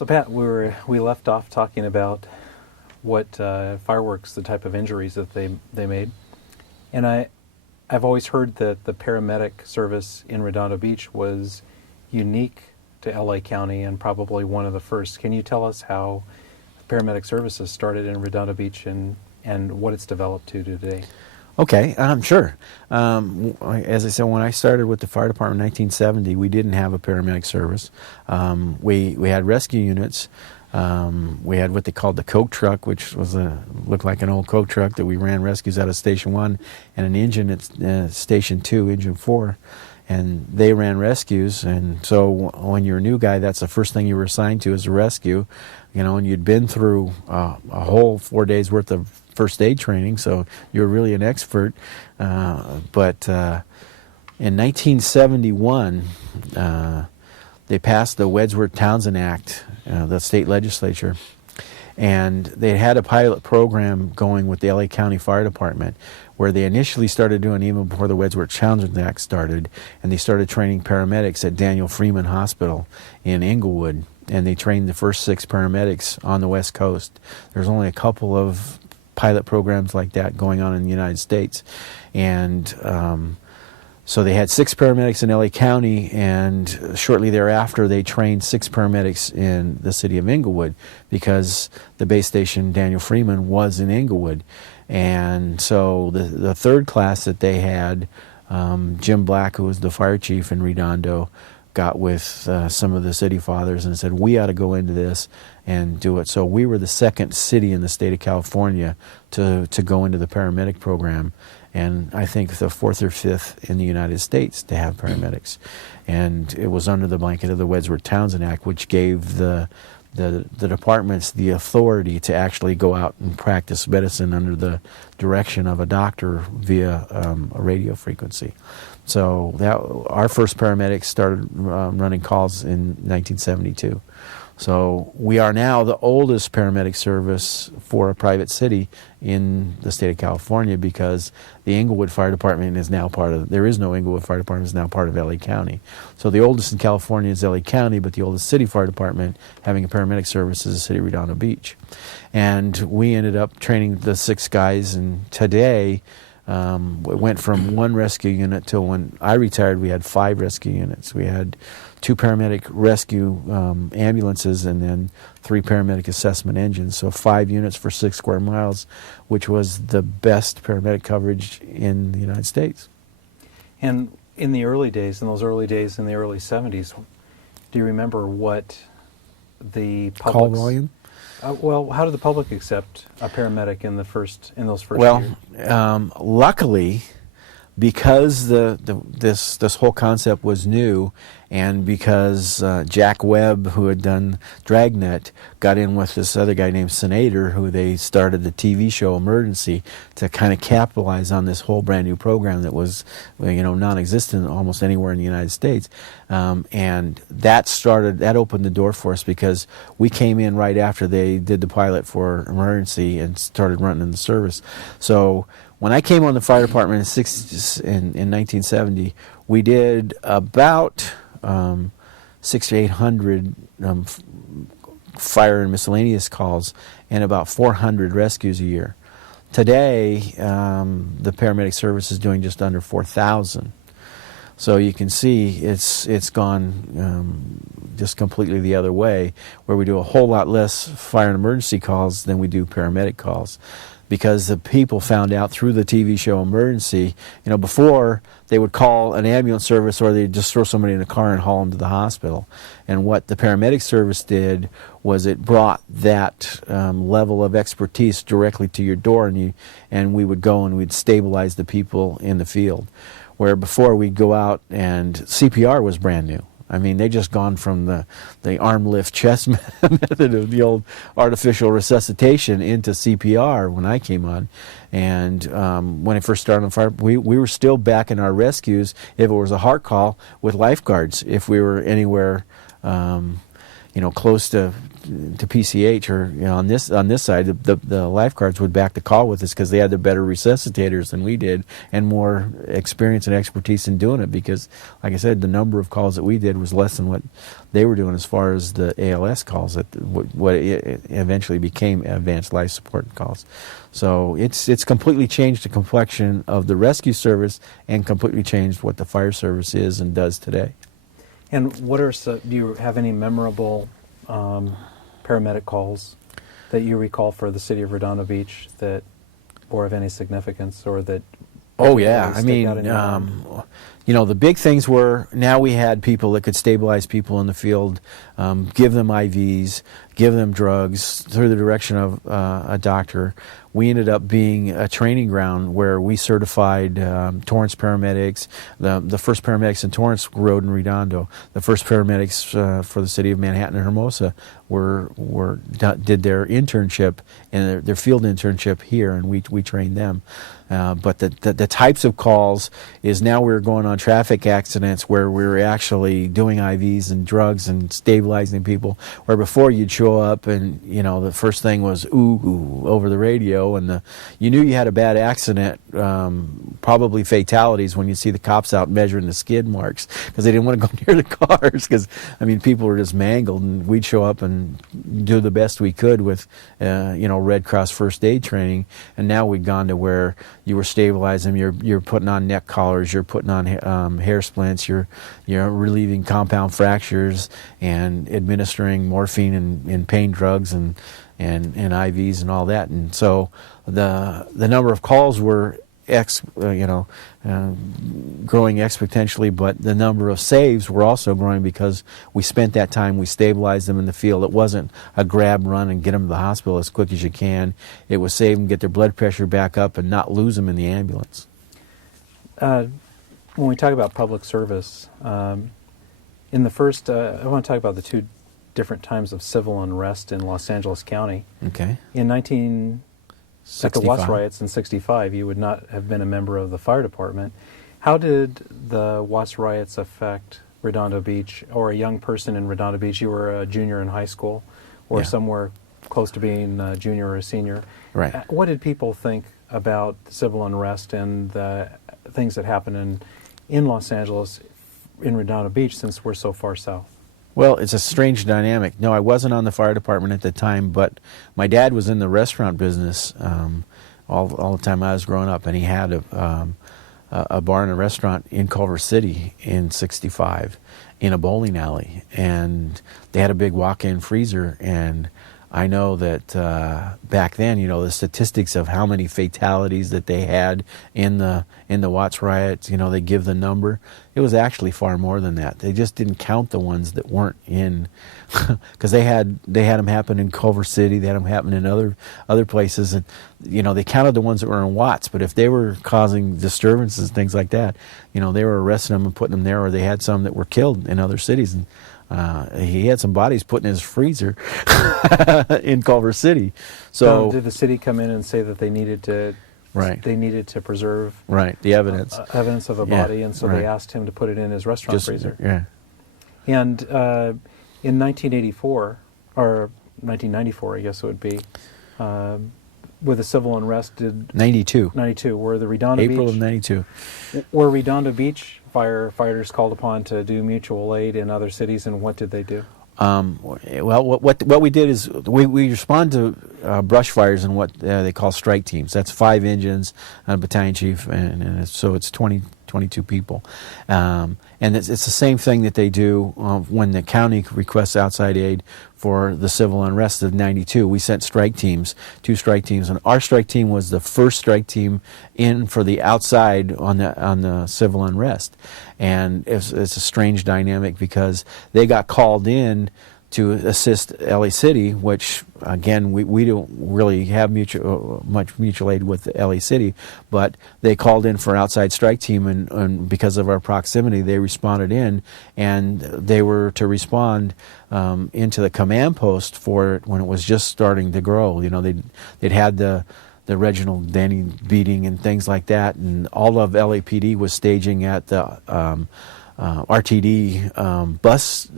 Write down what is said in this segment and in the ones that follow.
So Pat, we left off talking about what fireworks, the type of injuries that they made, and I've always heard that the paramedic service in Redondo Beach was unique to LA County and probably one of the first. Can you tell us how paramedic services started in Redondo Beach and what it's developed to today? Okay, sure. As I said, when I started with the fire department in 1970, we didn't have a paramedic service. We had rescue units. We had what they called the Coke truck, which looked like an old Coke truck that we ran rescues out of Station 1, and an engine at Station 2, Engine 4. And they ran rescues, and so when you're a new guy, that's the first thing you were assigned to is a rescue, and you'd been through a whole 4 days worth of first aid training, so you're really an expert. But in 1971, they passed the Wedgwood-Townsend Act, the state legislature, and they had a pilot program going with the LA County Fire Department where they initially started doing even before the Wedgwood-Townsend Act started, and they started training paramedics at Daniel Freedman Hospital in Inglewood, and they trained the first 6 paramedics on the West Coast. There's only a couple of pilot programs like that going on in the United States, and so they had 6 paramedics in LA County, and shortly thereafter they trained 6 paramedics in the city of Inglewood because the base station Daniel Freeman was in Inglewood. And so the third class that they had, Jim Black, who was the fire chief in Redondo, got with some of the city fathers and said, we ought to go into this and do it. So we were the second city in the state of California to go into the paramedic program, and I think the 4th or 5th in the United States to have paramedics. And it was under the blanket of the Wedgwood-Townsend Act, which gave the departments the authority to actually go out and practice medicine under the direction of a doctor via a radio frequency. So our first paramedics started running calls in 1972. So we are now the oldest paramedic service for a private city in the state of California because the Inglewood Fire Department is now there is no Inglewood Fire Department, is now part of LA County. So the oldest in California is LA County, but the oldest city fire department having a paramedic service is the city of Redondo Beach. And we ended up training the 6 guys, and today it went from 1 rescue unit till when I retired we had 5 rescue units. We had 2 paramedic rescue ambulances and then 3 paramedic assessment engines. So 5 units for 6 square miles, which was the best paramedic coverage in the United States. And in the early days, in the early 70s, do you remember what the public call volume? Well, how did the public accept a paramedic in those first years? Well, luckily, because this whole concept was new, and because Jack Webb, who had done Dragnet, got in with this other guy named Senator, who they started the TV show Emergency to kind of capitalize on this whole brand new program that was, non-existent almost anywhere in the United States, and that opened the door for us because we came in right after they did the pilot for Emergency and started running the service. So when I came on the fire department in 1970, we did about 600 to 800 fire and miscellaneous calls and about 400 rescues a year. Today, the paramedic service is doing just under 4,000. So you can see it's gone just completely the other way, where we do a whole lot less fire and emergency calls than we do paramedic calls. Because the people found out through the TV show Emergency, before they would call an ambulance service or they'd just throw somebody in a car and haul them to the hospital. And what the paramedic service did was it brought that level of expertise directly to your door, and we would go and we'd stabilize the people in the field. Where before we'd go out and CPR was brand new. I mean, they just gone from the arm lift chest method of the old artificial resuscitation into CPR when I came on. And when I first started on fire, we were still back in our rescues if it was a heart call with lifeguards. If we were anywhere, close to PCH, or on this side, the lifeguards would back the call with us because they had the better resuscitators than we did and more experience and expertise in doing it. Because, like I said, the number of calls that we did was less than what they were doing as far as the ALS calls, what it eventually became advanced life support calls. So it's completely changed the complexion of the rescue service and completely changed what the fire service is and does today. And do you have any memorable paramedic calls that you recall for the city of Redondo Beach that were of any significance, or that? Oh yeah, I mean, the big things were, now we had people that could stabilize people in the field, give them IVs, give them drugs through the direction of a doctor. We ended up being a training ground where we certified Torrance paramedics. The first paramedics in Torrance rode in Redondo. The first paramedics for the city of Manhattan and Hermosa did their internship and their field internship here, and we trained them. But the types of calls is now we're going on traffic accidents where we're actually doing IVs and drugs and stabilizing people, where before you'd show up and the first thing was ooh over the radio, and you knew you had a bad accident, probably fatalities, when you see the cops out measuring the skid marks because they didn't want to go near the cars because people were just mangled, and we'd show up and do the best we could with Red Cross first aid training. And now we've gone to where you were stabilizing them, you're putting on neck collars, you're putting on hair splints, you're relieving compound fractures and administering morphine and pain drugs and IVs and all that. And so the number of calls were growing exponentially, but the number of saves were also growing because we spent that time, we stabilized them in the field. It wasn't a grab, run, and get them to the hospital as quick as you can. It was save them, get their blood pressure back up, and not lose them in the ambulance. When we talk about public service, in the first, I want to talk about the two different times of civil unrest in Los Angeles County. Okay. At the Watts riots in '65, you would not have been a member of the fire department. How did the Watts riots affect Redondo Beach, or a young person in Redondo Beach? You were a junior in high school, or somewhere close to being a junior or a senior. Right. What did people think about civil unrest and the things that happened in Los Angeles, in Redondo Beach, since we're so far south? Well, it's a strange dynamic. No, I wasn't on the fire department at the time, but my dad was in the restaurant business all the time I was growing up, and he had a bar and a restaurant in Culver City in '65 in a bowling alley, and they had a big walk-in freezer. And I know that back then, the statistics of how many fatalities that they had in the Watts riots, they give the number. It was actually far more than that. They just didn't count the ones that weren't in, because they had them happen in Culver City, they had them happen in other places, and they counted the ones that were in Watts. But if they were causing disturbances and things like that, they were arresting them and putting them there, or they had some that were killed in other cities. And he had some bodies put in his freezer in Culver City. So did the city come in and say that they needed to? Right. They needed to preserve the evidence of a body, and so they asked him to put it in his restaurant freezer. Yeah. And in 1984 or 1994, I guess it would be, with the civil unrest, did 92 were the Redondo April Beach, of 92 were Redondo Beach firefighters called upon to do mutual aid in other cities, and what did they do? Well, what we did is we respond to brush fires in what they call strike teams. That's 5 engines, a battalion chief, and so it's 22 people. And it's the same thing that they do when the county requests outside aid for the civil unrest of '92. We sent strike teams, 2 strike teams, and our strike team was the first strike team in for the outside on the civil unrest. And it's a strange dynamic because they got called in to assist LA City, which again we don't really have much mutual aid with LA City, but they called in for outside strike team, and because of our proximity, they responded in, and they were to respond into the command post for it when it was just starting to grow. They'd had the Reginald Denny beating and things like that, and all of LAPD was staging at the RTD bus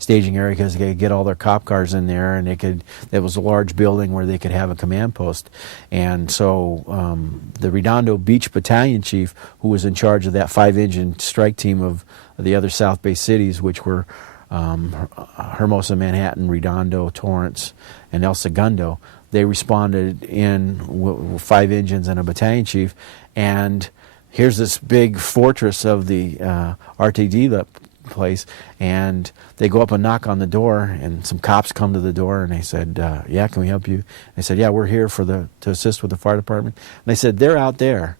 staging area because they could get all their cop cars in there, and it was a large building where they could have a command post. And so the Redondo Beach Battalion chief, who was in charge of that 5-engine strike team of the other South Bay cities, which were Hermosa, Manhattan, Redondo, Torrance, and El Segundo, they responded in 5 engines and a battalion chief. And here's this big fortress of the RTD place, and they go up and knock on the door, and some cops come to the door, and they said, yeah, can we help you? They said, yeah, we're here to assist with the fire department. And they said, they're out there.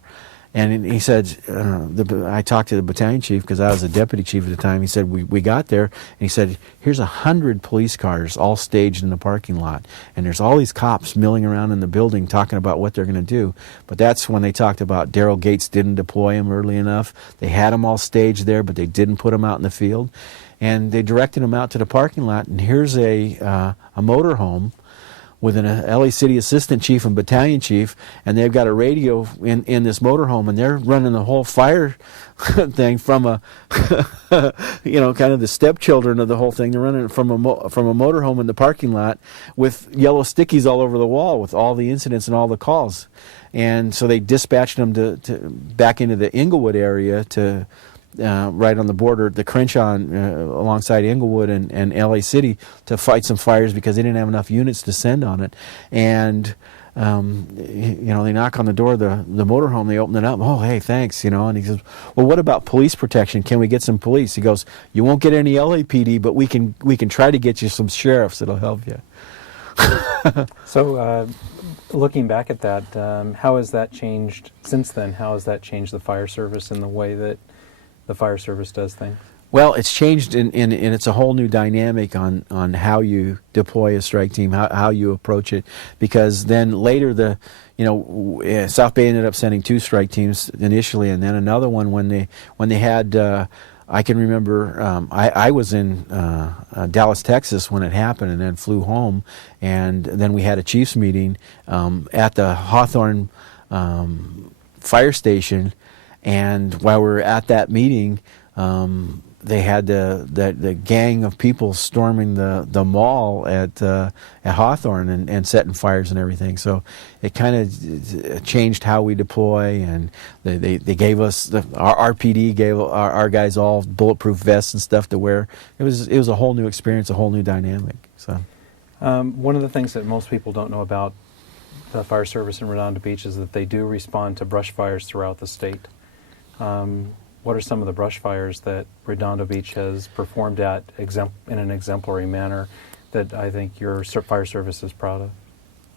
And he said, I talked to the battalion chief because I was a deputy chief at the time. He said, we got there, and he said, here's 100 police cars all staged in the parking lot. And there's all these cops milling around in the building talking about what they're going to do. But that's when they talked about Daryl Gates didn't deploy them early enough. They had them all staged there, but they didn't put them out in the field. And they directed them out to the parking lot, and here's a motorhome with an LA City assistant chief and battalion chief, and they've got a radio in this motorhome, and they're running the whole fire thing from a, kind of the stepchildren of the whole thing. They're running it from a motorhome in the parking lot with yellow stickies all over the wall with all the incidents and all the calls. And so they dispatched them to back into the Inglewood area to right on the border, the Crenshaw, alongside Inglewood and LA City, to fight some fires because they didn't have enough units to send on it. And they knock on the door of the motorhome, they open it up. Oh, hey, thanks, and he says, well, what about police protection? Can we get some police? He goes, you won't get any LAPD, but we can try to get you some sheriffs that'll help you. So, looking back at that, how has that changed since then? How has that changed the fire service in the way that the fire service does things? Well, it's changed, and it's a whole new dynamic on how you deploy a strike team, how you approach it. Because then later, South Bay ended up sending 2 strike teams initially, and then another one when they had. I can remember I was in Dallas, Texas when it happened, and then flew home, and then we had a chiefs meeting at the Hawthorne fire station. And while we were at that meeting, they had the gang of people storming the mall at Hawthorne and setting fires and everything. So it kind of changed how we deploy, and they gave us our RPD gave our guys all bulletproof vests and stuff to wear. It was a whole new experience, a whole new dynamic. So one of the things that most people don't know about the fire service in Redondo Beach is that they do respond to brush fires throughout the state. What are some of the brush fires that Redondo Beach has performed at in an exemplary manner that I think your fire service is proud of?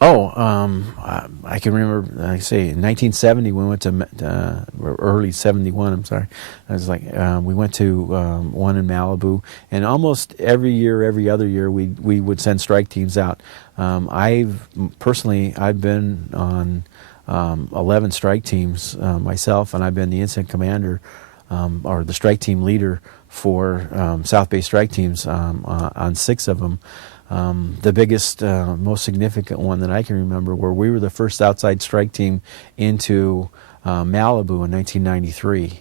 I can remember, like I say, in 1970 we went to, early 71, I'm sorry. I was like, we went to one in Malibu, and almost every other year, we would send strike teams out. I've been on 11 strike teams myself, and I've been the incident commander or the strike team leader for South Bay strike teams on 6 of them. The biggest, most significant one that I can remember, where we were the first outside strike team into Malibu in 1993,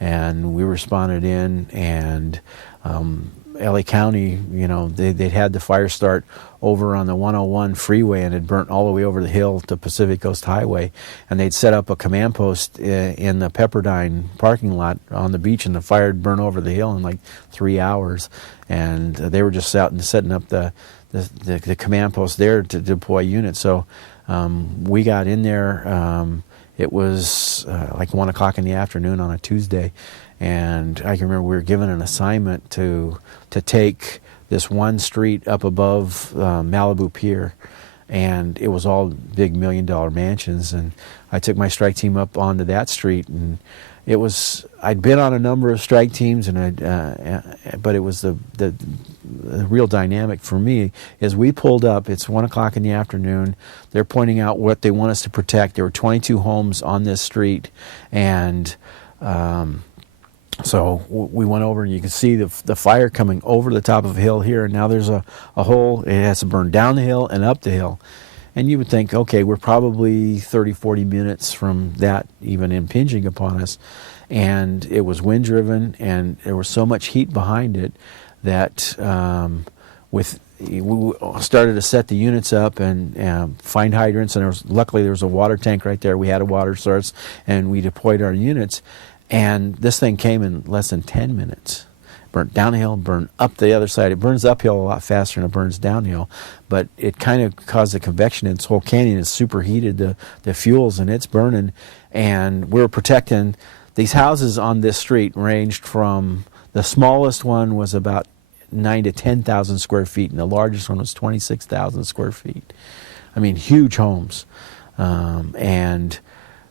and we responded in, and LA County, they'd had the fire start over on the 101 freeway and had burnt all the way over the hill to Pacific Coast Highway, and they'd set up a command post in the Pepperdine parking lot on the beach, and the fire had burned over the hill in like 3 hours, and they were just out and setting up the command post there to deploy units. So we got in there. It was like 1 o'clock in the afternoon on a Tuesday, and I can remember we were given an assignment to take this one street up above Malibu Pier, and it was all big $1 million mansions, and I took my strike team up onto that street, and I'd been on a number of strike teams, but it was the real dynamic for me is we pulled up. It's 1 o'clock in the afternoon. They're pointing out what they want us to protect. There were 22 homes on this street, and so we went over, and you can see the fire coming over the top of a hill here, and now there's a hole. It has to burn down the hill and up the hill. And you would think, okay, we're probably 30, 40 minutes from that even impinging upon us. and it was wind driven, and there was so much heat behind it that we started to set the units up and find hydrants, and luckily there was a water tank right there. We had a water source, and we deployed our units, and this thing came in less than 10 minutes. Burnt down the hill, burned up the other side. It burns uphill a lot faster than it burns downhill, but it kind of caused a convection in this whole canyon. It superheated the fuels, and it's burning. And we were protecting these houses on this street. Ranged from, the smallest one was about 9,000 to 10,000 square feet, and the largest one was 26,000 square feet. I mean, huge homes. And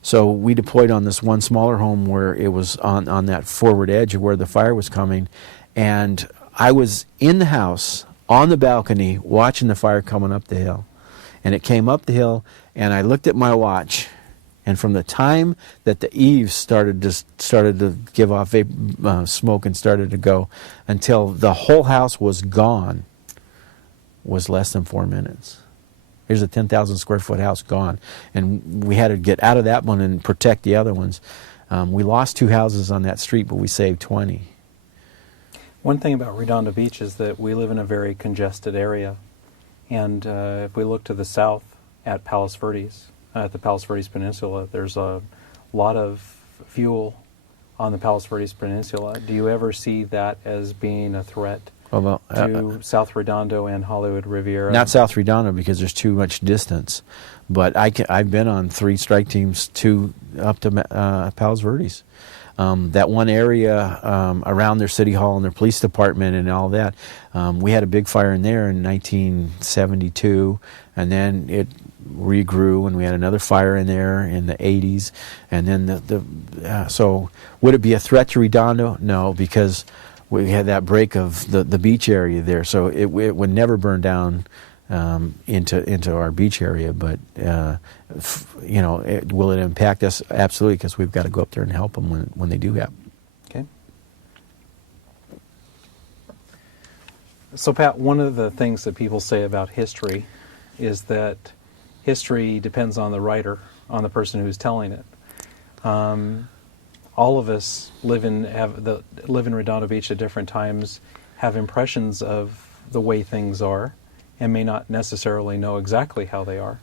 so we deployed on this one smaller home where it was on that forward edge of where the fire was coming. And I was in the house on the balcony watching the fire coming up the hill. And it came up the hill, and I looked at my watch. And from the time that the eaves started to give off smoke and started to go until the whole house was gone was less than 4 minutes. Here's a 10,000 square foot house gone. And we had to get out of that one and protect the other ones. We lost 2 houses on that street, but we saved 20. One thing about Redondo Beach is that we live in a very congested area. And if we look to the south at Palos Verdes, at the Palos Verdes Peninsula, there's a lot of fuel on the Palos Verdes Peninsula. Do you ever see that as being a threat to South Redondo and Hollywood Riviera? Not South Redondo, because there's too much distance. But I've been on 3 strike teams, 2 up to Palos Verdes. That one area around their city hall and their police department and all that, we had a big fire in there in 1972, and then it regrew, and we had another fire in there in the 80s. And then so would it be a threat to Redondo? No, because we had that break of the beach area there, so it would never burn down into our beach area. But will it impact us? Absolutely, because we've got to go up there and help them when they do happen. Okay. So Pat, one of the things that people say about history is that history depends on the writer, on the person who's telling it. All of us live in Redondo Beach at different times, have impressions of the way things are, and may not necessarily know exactly how they are.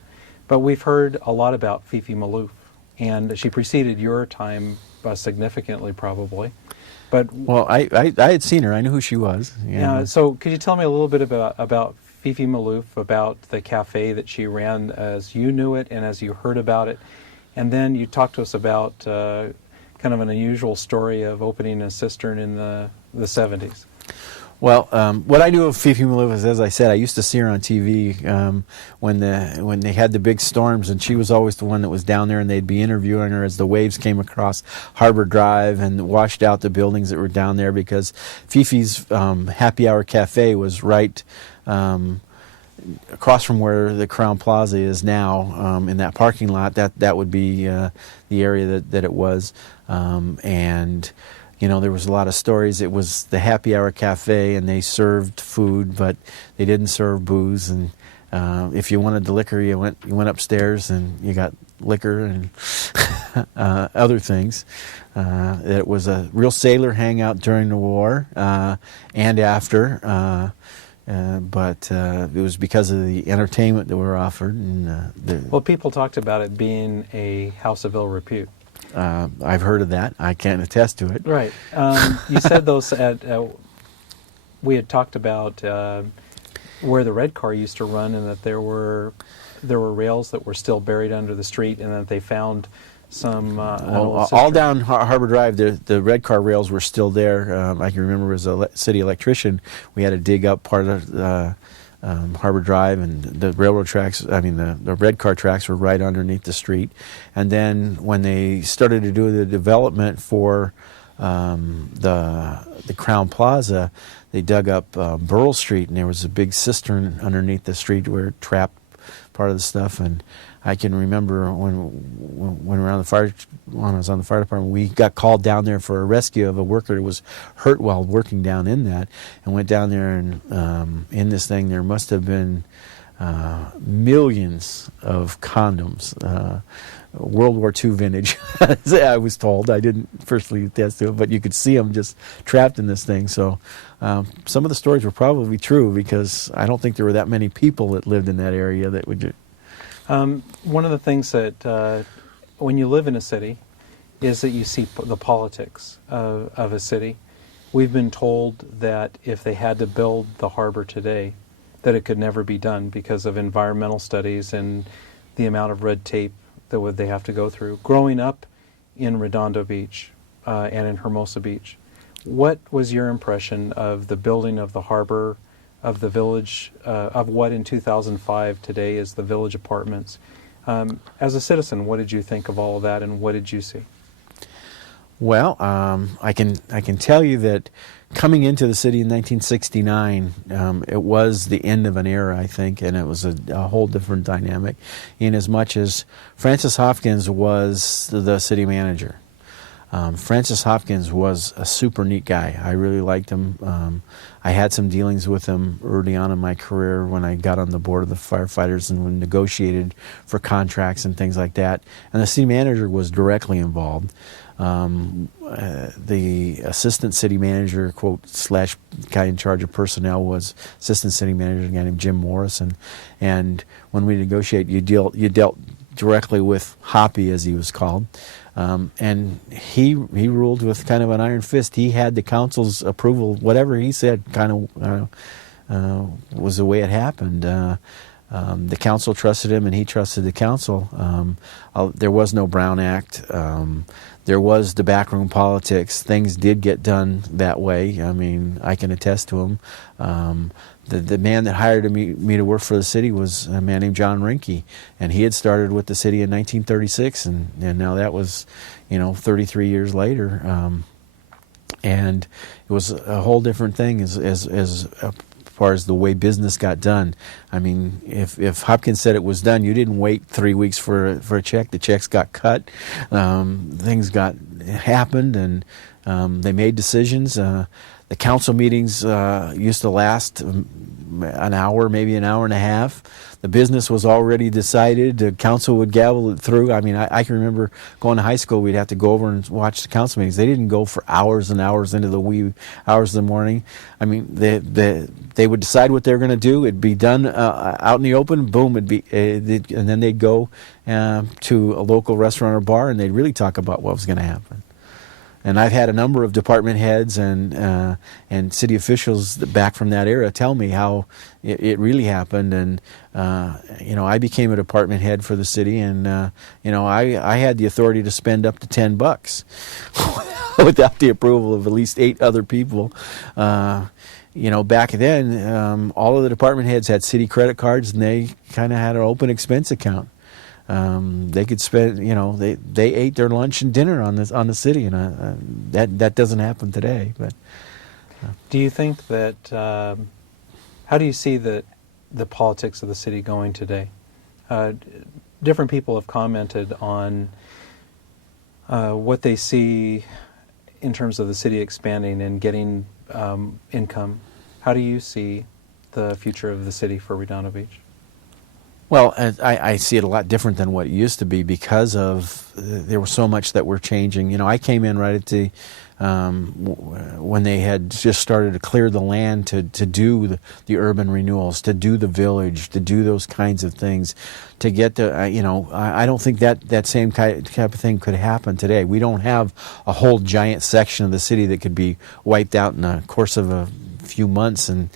But we've heard a lot about Fifi Malouf, and she preceded your time significantly, probably. But well, I had seen her. I knew who she was. Yeah. So could you tell me a little bit about Fifi Malouf, about the cafe that she ran as you knew it and as you heard about it, and then you talked to us about kind of an unusual story of opening a cistern in the 70s. Well, what I knew of Fifi Malouf is, as I said, I used to see her on TV when they had the big storms, and she was always the one that was down there, and they'd be interviewing her as the waves came across Harbor Drive and washed out the buildings that were down there, because Fifi's Happy Hour Cafe was right across from where the Crown Plaza is now, in that parking lot. That would be the area that it was, and there was a lot of stories. It was the Happy Hour Cafe, and they served food, but they didn't serve booze. And if you wanted the liquor, you went upstairs and you got liquor and other things. It was a real sailor hangout during the war and after. But it was because of the entertainment that we were offered. And well, people talked about it being a house of ill repute. I've heard of that. I can't attest to it. Right. You said those we had talked about where the red car used to run, and that there were rails that were still buried under the street, and that they found some all down Harbor Drive, the red car rails were still there. I can remember as a city electrician, we had to dig up part of Harbor Drive, and the railroad tracks, the red car tracks were right underneath the street. And then when they started to do the development for the Crown Plaza, they dug up Burl Street, and there was a big cistern underneath the street where it trapped part of the stuff. And I can remember when I was on the fire department, we got called down there for a rescue of a worker who was hurt while working down in that, and went down there, and in this thing there must have been millions of condoms, World War II vintage, I was told. I didn't personally attest to it, but you could see them just trapped in this thing. So some of the stories were probably true, because I don't think there were that many people that lived in that area that would... One of the things that when you live in a city is that you see the politics of a city. We've been told that if they had to build the harbor today, that it could never be done because of environmental studies and the amount of red tape that they have to go through. Growing up in Redondo Beach and in Hermosa Beach, what was your impression of the building of the harbor, of the village, of what in 2005 today is the village apartments? As a citizen, what did you think of all of that, and what did you see? Well, I can tell you that coming into the city in 1969, it was the end of an era, I think, and it was a whole different dynamic, in as much as Francis Hopkins was the city manager. Francis Hopkins was a super neat guy. I really liked him. I had some dealings with him early on in my career when I got on the board of the firefighters and when negotiated for contracts and things like that. And the city manager was directly involved. The assistant city manager, quote, slash guy in charge of personnel, was assistant city manager, a guy named Jim Morrison. And when we negotiate, you dealt directly with Hoppy, as he was called. And he ruled with kind of an iron fist. He had the council's approval. Whatever he said kind of was the way it happened. The council trusted him, and he trusted the council. There was no Brown Act. There was the backroom politics. Things did get done that way. I mean, I can attest to him. The man that hired me to work for the city was a man named John Rinke, and he had started with the city in 1936, and now that was, 33 years later. And it was a whole different thing as far as the way business got done. I mean, if Hopkins said it was done, you didn't wait 3 weeks for a check. The checks got cut. Things happened, and they made decisions. The council meetings used to last an hour, maybe an hour and a half. The business was already decided. The council would gavel it through. I mean, I can remember going to high school, we'd have to go over and watch the council meetings. They didn't go for hours and hours into the wee hours of the morning. I mean, they would decide what they were going to do. It'd be done out in the open. Boom, and then they'd go to a local restaurant or bar, and they'd really talk about what was going to happen. And I've had a number of department heads and city officials back from that era tell me how it really happened. And I became a department head for the city, and I had the authority to spend up to $10 without the approval of at least 8 other people. Back then, all of the department heads had city credit cards, and they kind of had an open expense account. They could spend, they ate their lunch and dinner on the city, and that doesn't happen today. But do you think that? How do you see the politics of the city going today? Different people have commented on what they see in terms of the city expanding and getting income. How do you see the future of the city for Redondo Beach? Well, I see it a lot different than what it used to be because of there was so much that were changing. I came in right at the when they had just started to clear the land to do the urban renewals, to do the village, to do those kinds of things, to get the I don't think that same type of thing could happen today. We don't have a whole giant section of the city that could be wiped out in the course of a few months, and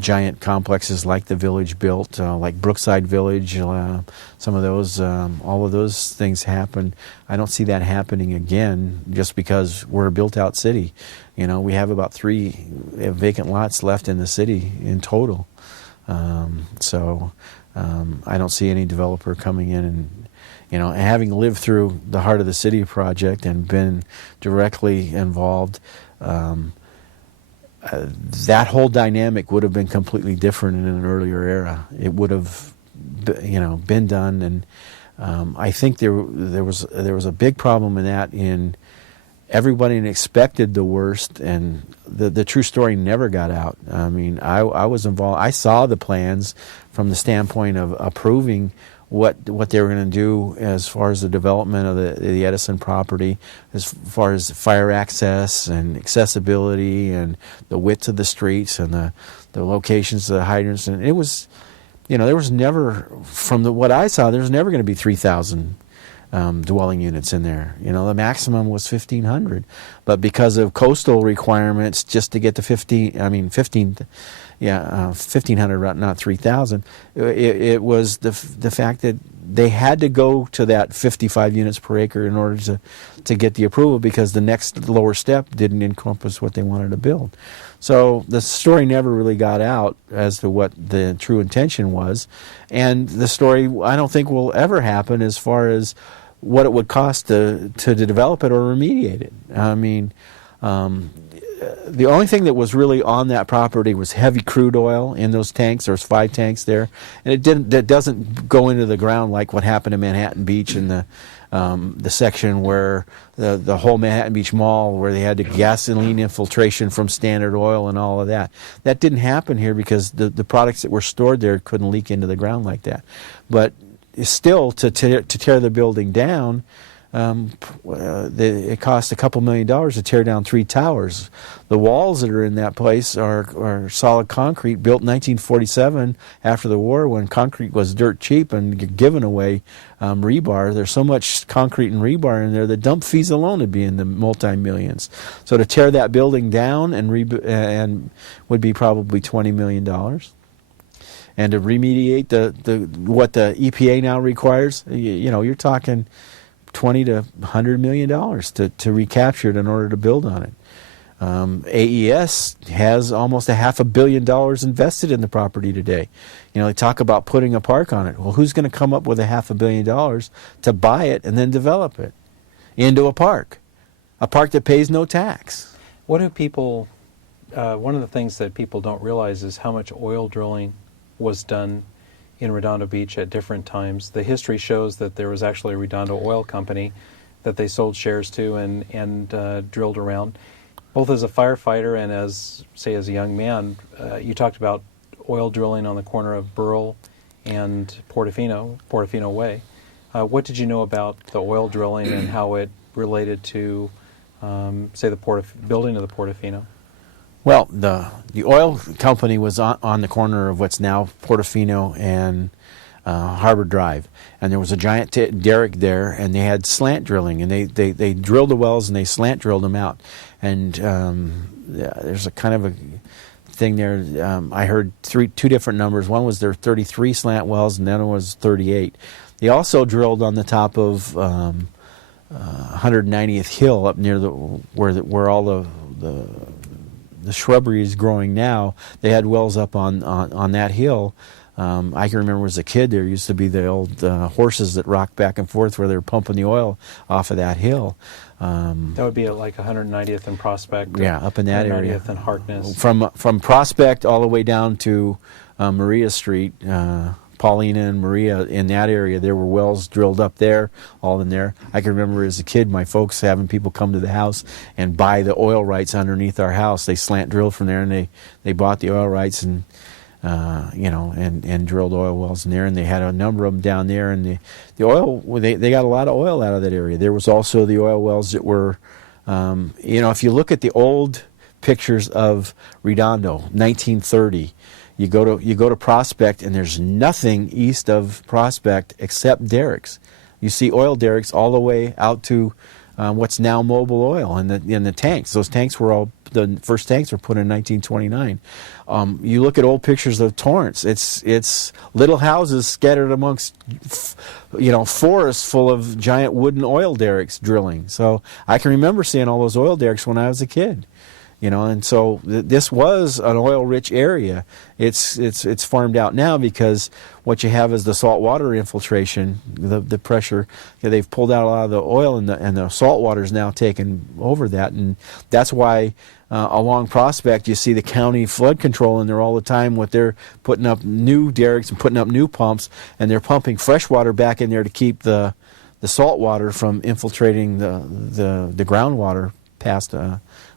giant complexes like the village built, like Brookside Village, some of those, all of those things happen. I don't see that happening again just because we're a built-out city. We have about 3 vacant lots left in the city in total. So I don't see any developer coming in and, having lived through the Heart of the City project and been directly involved, that whole dynamic would have been completely different in an earlier era. It would have, been done, and I think there was a big problem in that in everybody expected the worst, and the true story never got out. I mean, I was involved. I saw the plans from the standpoint of approving what they were going to do as far as the development of the Edison property, as far as fire access and accessibility and the width of the streets and the locations of the hydrants. And it was, there was never, from what I saw, there was never going to be 3,000 dwelling units in there. The maximum was 1,500, but because of coastal requirements, just to get to 1,500, not 3,000. It was the fact that they had to go to that 55 units per acre in order to get the approval, because the next lower step didn't encompass what they wanted to build. So the story never really got out as to what the true intention was, and the story I don't think will ever happen as far as what it would cost to develop it or remediate it. I mean, the only thing that was really on that property was heavy crude oil in those tanks. There's 5 tanks there, and that doesn't go into the ground like what happened in Manhattan Beach in the section where the whole Manhattan Beach Mall, where they had the gasoline infiltration from Standard Oil and all of that. That didn't happen here because the products that were stored there couldn't leak into the ground like that. But still, to tear the building down, it cost a couple $1 million to tear down 3 towers. The walls that are in that place are solid concrete, built in 1947 after the war, when concrete was dirt cheap and giving away rebar. There's so much concrete and rebar in there, the dump fees alone would be in the multi-millions. So to tear that building down and would be probably $20 million. And to remediate what the EPA now requires, you're talking $20 to $100 million to recapture it in order to build on it. AES has almost $500 million invested in the property today. They talk about putting a park on it. Well, who's going to come up with $500 million to buy it and then develop it into a park that pays no tax? What do people? One of the things that people don't realize is how much oil drilling was done in Redondo Beach at different times. The history shows that there was actually a Redondo Oil Company that they sold shares to and drilled around. Both as a firefighter and as a young man, you talked about oil drilling on the corner of Burrell and Portofino Way. What did you know about the oil drilling and how it related to, the building of the Portofino? Well, the oil company was on the corner of what's now Portofino and Harbor Drive, and there was a giant derrick there, and they had slant drilling, and they drilled the wells and they slant drilled them out, and there's a kind of a thing there. I heard two different numbers. One was there 33 slant wells, and the other was 38. They also drilled on the top of 190th Hill up near where all the shrubbery is growing now. They had wells up on that hill. I can remember as a kid, there used to be the old horses that rocked back and forth where they were pumping the oil off of that hill. That would be at like 190th and Prospect. Yeah, up in that area. 190th and Harkness. From Prospect all the way down to Maria Street, Paulina and Maria, in that area, there were wells drilled up there, all in there. I can remember as a kid, my folks having people come to the house and buy the oil rights underneath our house. They slant drilled from there, and they bought the oil rights and drilled oil wells in there, and they had a number of them down there. And the oil, they got a lot of oil out of that area. There was also the oil wells that were, if you look at the old pictures of Redondo, 1930. You go to Prospect, and there's nothing east of Prospect except derricks. You see oil derricks all the way out to what's now Mobil Oil and the tanks. Those tanks were the first tanks were put in 1929. You look at old pictures of Torrance. It's little houses scattered amongst forests full of giant wooden oil derricks drilling. So I can remember seeing all those oil derricks when I was a kid. And so this was an oil-rich area. It's farmed out now because what you have is the saltwater infiltration, the pressure. They've pulled out a lot of the oil, and the salt water is now taking over that, and that's why along Prospect you see the county flood control in there all the time. What they're putting up new derricks and putting up new pumps, and they're pumping fresh water back in there to keep the the salt water from infiltrating the groundwater past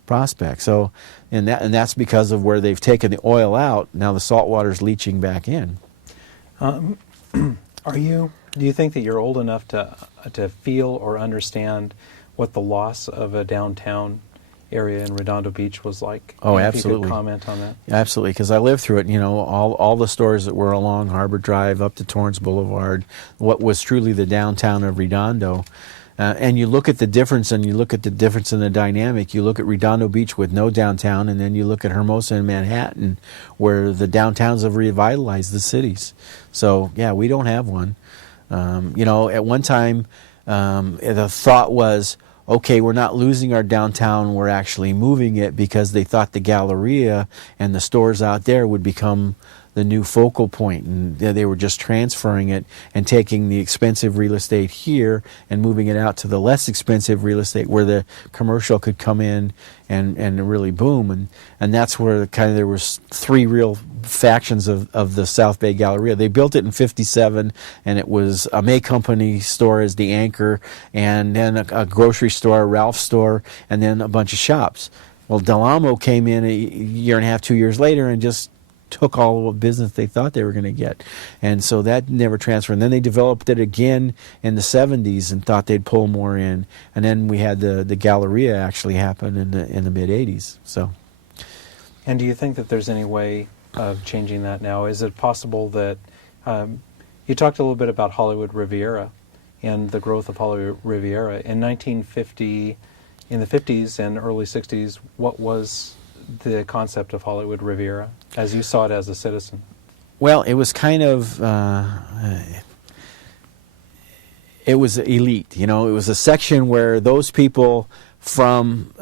Prospect. So, and that's because of where they've taken the oil out. Now the salt water is leaching back in. Do you think that you're old enough to feel or understand what the loss of a downtown area in Redondo Beach was like? Oh, If absolutely. you could comment on that. Absolutely, because I lived through it. You know, all the stores that were along Harbor Drive up to Torrance Boulevard, what was truly the downtown of Redondo. And you look at the difference, and you look at the difference in the dynamic. You look at Redondo Beach with no downtown, and then you look at Hermosa and Manhattan, where the downtowns have revitalized the cities. So, yeah, we don't have one. You know, at one time, the thought was, okay, we're not losing our downtown, we're actually moving it, because they thought the Galleria and the stores out there would become the new focal point, and they were just transferring it and taking the expensive real estate here and moving it out to the less expensive real estate where the commercial could come in and really boom. And that's where there was three real factions of the South Bay Galleria. They built it in 57, and it was a May Company store as the anchor, and then a grocery store, a Ralph store, and then a bunch of shops. Well, Del Amo came in a year and a half, 2 years later, and just took all the business they thought they were going to get. And so that never transferred. And then they developed it again in the 70s and thought they'd pull more in. And then we had the Galleria actually happen in the mid 80s. So, And do you think that there's any way of changing that now? Is it possible that you talked a little bit about Hollywood Riviera and the growth of Hollywood Riviera in 1950, in the 50s and early 60s? What was the concept of Hollywood Riviera as you saw it as a citizen? Well, it was kind of it was elite. You know, it was a section where those people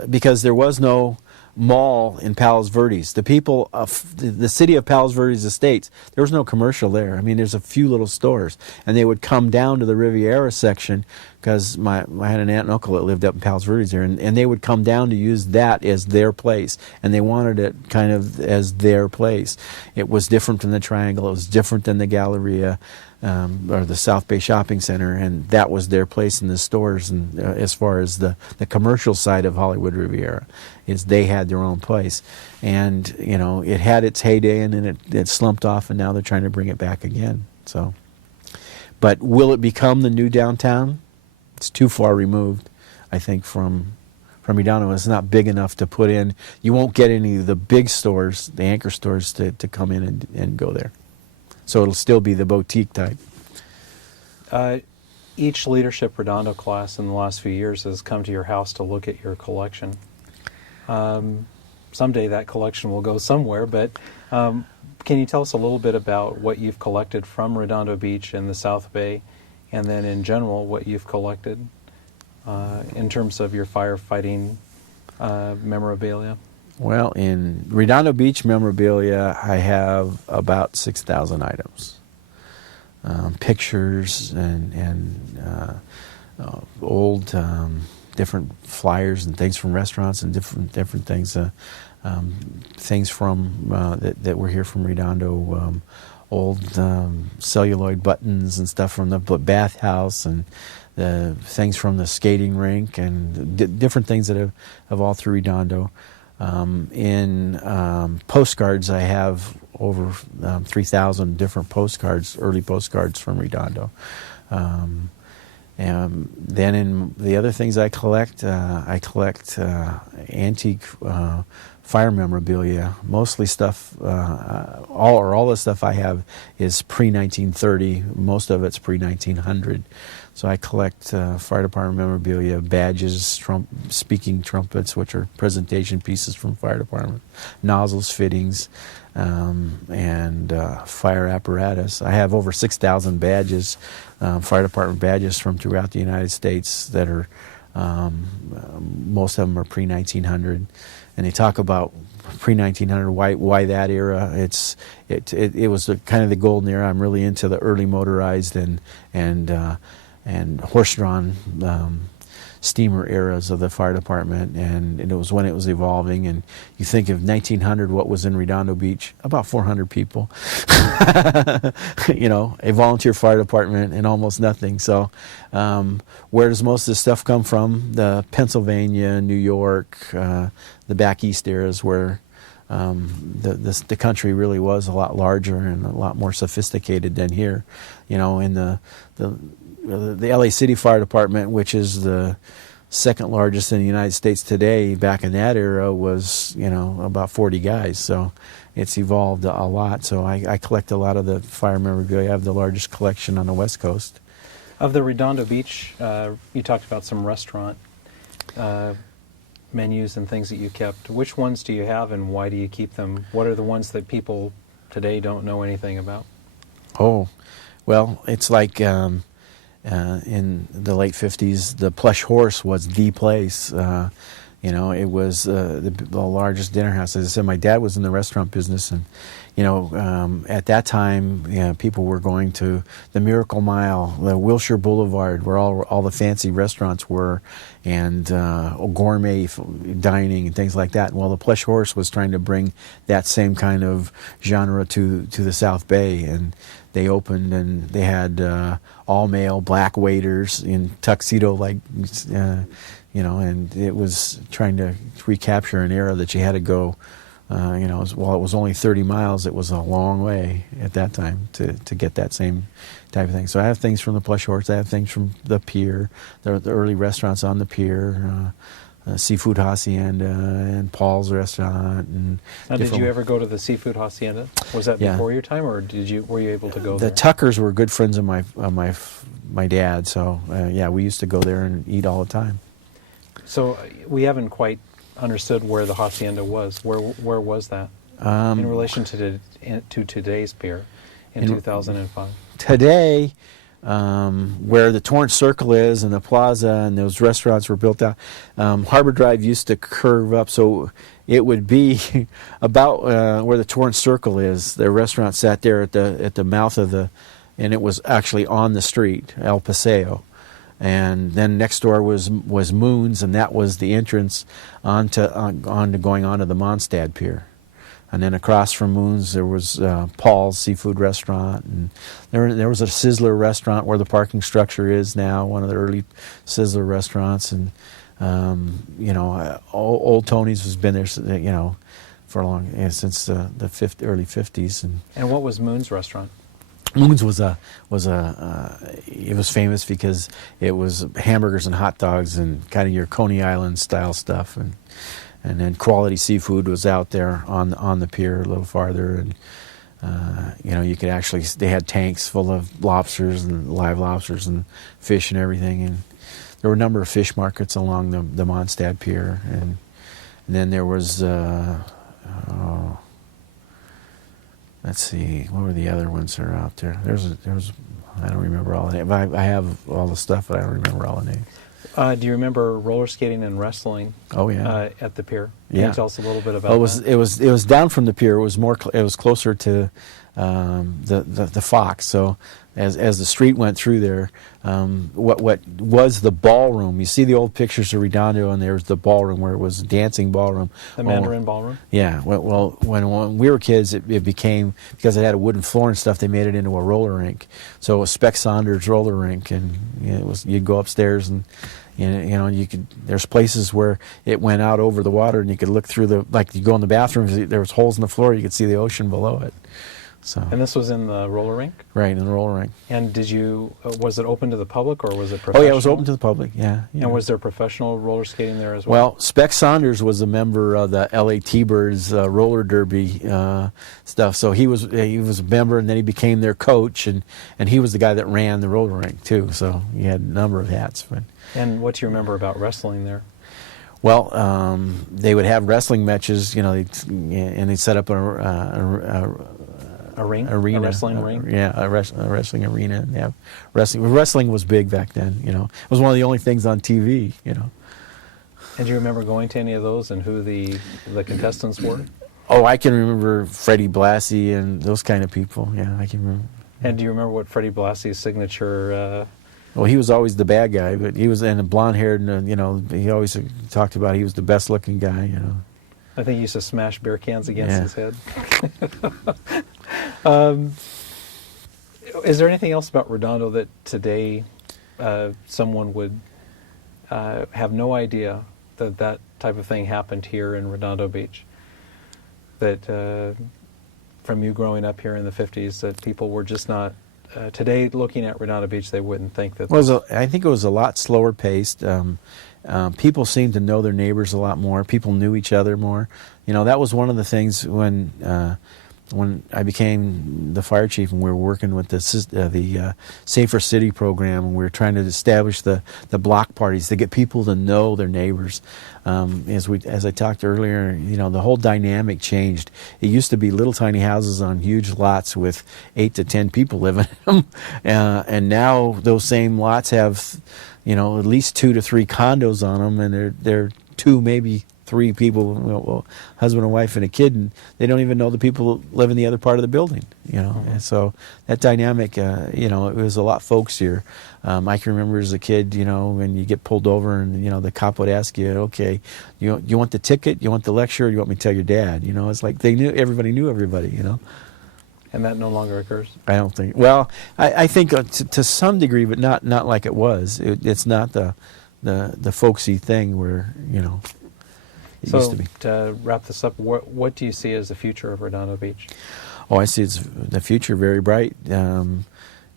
because there was no mall in Palos Verdes. The people of the city of Palos Verdes Estates, there was no commercial there. I mean, there's a few little stores, and they would come down to the Riviera section because I had an aunt and uncle that lived up in Palos Verdes there, and they would come down to use that as their place, and they wanted it kind of as their place. It was different than the Triangle. It was different than the Galleria. Or the South Bay Shopping Center, and that was their place in the stores. And as far as the commercial side of Hollywood Riviera, is they had their own place, and you know it had its heyday, and then it slumped off, and now they're trying to bring it back again. So, but will it become the new downtown? It's too far removed, I think, from Redondo. It's not big enough to put in. You won't get any of the big stores, the anchor stores, to come in and go there. So it'll still be the boutique type. Each Leadership Redondo class in the last few years has come to your house to look at your collection. Someday that collection will go somewhere, but can you tell us a little bit about what you've collected from Redondo Beach and the South Bay, and then in general what you've collected in terms of your firefighting memorabilia? Well, in Redondo Beach memorabilia, I have about 6,000 items. Pictures and old different flyers and things from restaurants and different things. Things from that were here from Redondo. Old celluloid buttons and stuff from the bathhouse, and the things from the skating rink, and different things that have all through Redondo. In postcards, I have over 3,000 different postcards, early postcards from Redondo. And then in the other things I collect antique fire memorabilia. Mostly stuff, all the stuff I have is pre-1930. Most of it's pre-1900. So I collect fire department memorabilia, badges, speaking trumpets, which are presentation pieces from fire department, nozzles, fittings, and fire apparatus. I have over 6,000 badges, fire department badges from throughout the United States that are, most of them are pre-1900. And they talk about pre-1900, why that era. It was kind of the golden era. I'm really into the early motorized and horse-drawn steamer eras of the fire department, and it was when it was evolving. And you think of 1900, what was in Redondo Beach? About 400 people. A volunteer fire department and almost nothing. So where does most of this stuff come from? The Pennsylvania, New York, the back east eras where the country really was a lot larger and a lot more sophisticated than here. In the LA City Fire Department, which is the second largest in the United States today, back in that era was about 40 guys. So it's evolved a lot. So I collect a lot of the fire memorabilia. I have the largest collection on the West Coast. Of the Redondo Beach, you talked about some restaurant menus and things that you kept. Which ones do you have, and why do you keep them? What are the ones that people today don't know anything about? Oh, well, it's like in the late 50s, the Plush Horse was the place. It was the largest dinner house. As I said, my dad was in the restaurant business, and at that time, people were going to the Miracle Mile, the Wilshire Boulevard, where all the fancy restaurants were, and gourmet dining and things like that. Well, the Plush Horse was trying to bring that same kind of genre to the South Bay, and they opened, and they had all male black waiters in tuxedo, and it was trying to recapture an era that you had to go. While it was only 30 miles, it was a long way at that time to get that same type of thing. So I have things from the Plush Horse. I have things from the Pier, the early restaurants on the Pier, Seafood Hacienda and Paul's Restaurant. And now, did you ever go to the Seafood Hacienda? Was that before your time, or were you able to go there? The Tuckers were good friends of my dad, so we used to go there and eat all the time. So we haven't quite understood where the hacienda was. Where was that in relation to today's pier in 2005? Today, where the Torrance Circle is and the plaza and those restaurants were built out, Harbor Drive used to curve up, so it would be about where the Torrance Circle is. The restaurant sat there at the mouth of and it was actually on the street, El Paseo. And then next door was Moon's, and that was the entrance onto going onto the Mondstadt Pier. And then across from Moon's there was Paul's Seafood Restaurant, and there was a Sizzler restaurant where the parking structure is now, one of the early Sizzler restaurants. And Old Tony's has been there, for a long since the early 50s. And what was Moon's restaurant? Moon's was it was famous because it was hamburgers and hot dogs and kind of your Coney Island style stuff, and then quality seafood was out there on the pier a little farther, and you could actually, they had tanks full of lobsters and live lobsters and fish and everything, and there were a number of fish markets along the Mondstadt Pier, and then there was let's see, what were the other ones that are out there? There was I don't remember all the names. I have all the stuff, but I don't remember all the names. Do you remember roller skating and wrestling? Oh yeah, at the pier. Yeah. Can you tell us a little bit about that? It was down from the pier. It was closer to the Fox. So as the street went through there, what was the ballroom? You see the old pictures of Redondo, and there's the ballroom where it was a dancing ballroom. The Mandarin Ballroom? Yeah. Well, when we were kids, it became, because it had a wooden floor and stuff, they made it into a roller rink. So it was Spec Saunders roller rink, and you'd go upstairs, and there's places where it went out over the water, and you could look through you go in the bathroom, there was holes in the floor, you could see the ocean below it. So. And this was in the roller rink? Right, in the roller rink. And was it open to the public, or was it professional? Oh yeah, it was open to the public, yeah. And was there professional roller skating there as well? Well, Spec Saunders was a member of the LA T-Birds roller derby stuff. So he was a member, and then he became their coach, and he was the guy that ran the roller rink too. So he had a number of hats. And what do you remember about wrestling there? Well, they would have wrestling matches, and they'd set up a ring? Arena. A wrestling ring? Yeah, a wrestling arena. Yeah, wrestling was big back then. It was one of the only things on TV. And do you remember going to any of those, and who the contestants were? Oh, I can remember Freddie Blassie and those kind of people. Yeah, I can remember. And do you remember what Freddie Blassie's signature Well, he was always the bad guy, but he was and blonde haired, and he always talked about he was the best looking guy. I think he used to smash beer cans against his head. Is there anything else about Redondo that today someone would have no idea that that type of thing happened here in Redondo Beach? That from you growing up here in the 50s, that people were just not, today looking at Redondo Beach, they wouldn't think that... I think it was a lot slower paced. People seemed to know their neighbors a lot more. People knew each other more. That was one of the things when I became the fire chief and we were working with the Safer City program, and we were trying to establish the block parties to get people to know their neighbors. As I talked earlier, the whole dynamic changed. It used to be little tiny houses on huge lots with 8 to 10 people living in them, and now those same lots have at least 2 to 3 condos on them, and they're 2, maybe 3 people, husband and wife and a kid, and they don't even know the people that live in the other part of the building, Mm-hmm. And so that dynamic, it was a lot folksier. I can remember as a kid, when you get pulled over and, the cop would ask you, okay, you want the ticket, you want the lecture, or you want me to tell your dad? It's like everybody knew everybody, And that no longer occurs? I don't think. Well, I think to some degree, but not like it was. It's not the folksy thing where, it used to be. To wrap this up, what do you see as the future of Redondo Beach? Oh, I see the future very bright.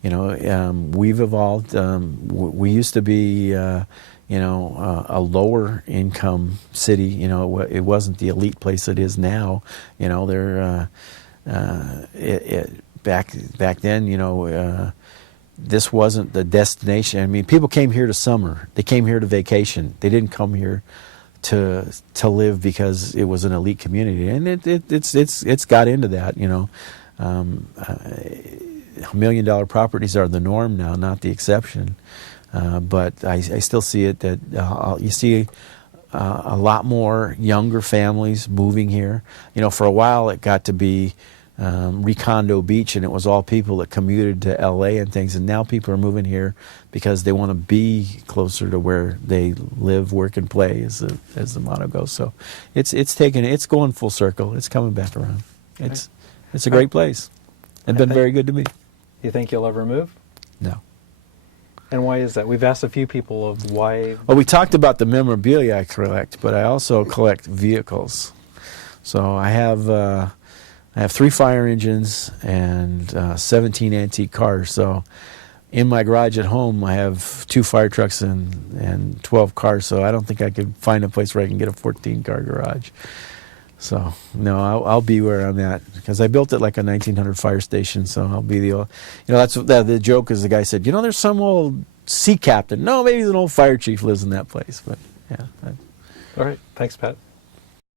We've evolved. We used to be, a lower income city. It wasn't the elite place it is now. Back then, this wasn't the destination. I mean, people came here to summer. They came here to vacation. They didn't come here to live because it was an elite community, and it's got into that. $1 million properties are the norm now, not the exception. But I still see it that you see a lot more younger families moving here. For a while it got to be Redondo Beach, and it was all people that commuted to L.A. and things, and now people are moving here because they want to be closer to where they live, work, and play, as the motto goes. So it's going full circle. It's coming back around. It's a great place. It's been very good to me. You think you'll ever move? No. And why is that? We've asked a few people of why. Well, we talked about the memorabilia I collect, but I also collect vehicles. So I have 3 fire engines and 17 antique cars. So in my garage at home, I have 2 fire trucks and 12 cars. So I don't think I could find a place where I can get a 14-car garage. So no, I'll be where I'm at, because I built it like a 1900 fire station. So I'll be that's the joke is the guy said, there's some old sea captain. No, maybe an old fire chief lives in that place. But yeah. All right. Thanks, Pat.